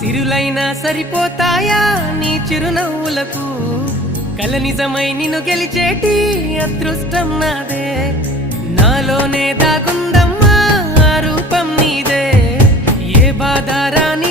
సిరులైనా సరిపోతాయా నీ చిరునవ్వులకు కల నిజమై నిన్ను గెలిచేటి అదృష్టం నాదే నాలోనే దాగుందమ్మా ఆ రూపం నీదే ఏ బాధ రాని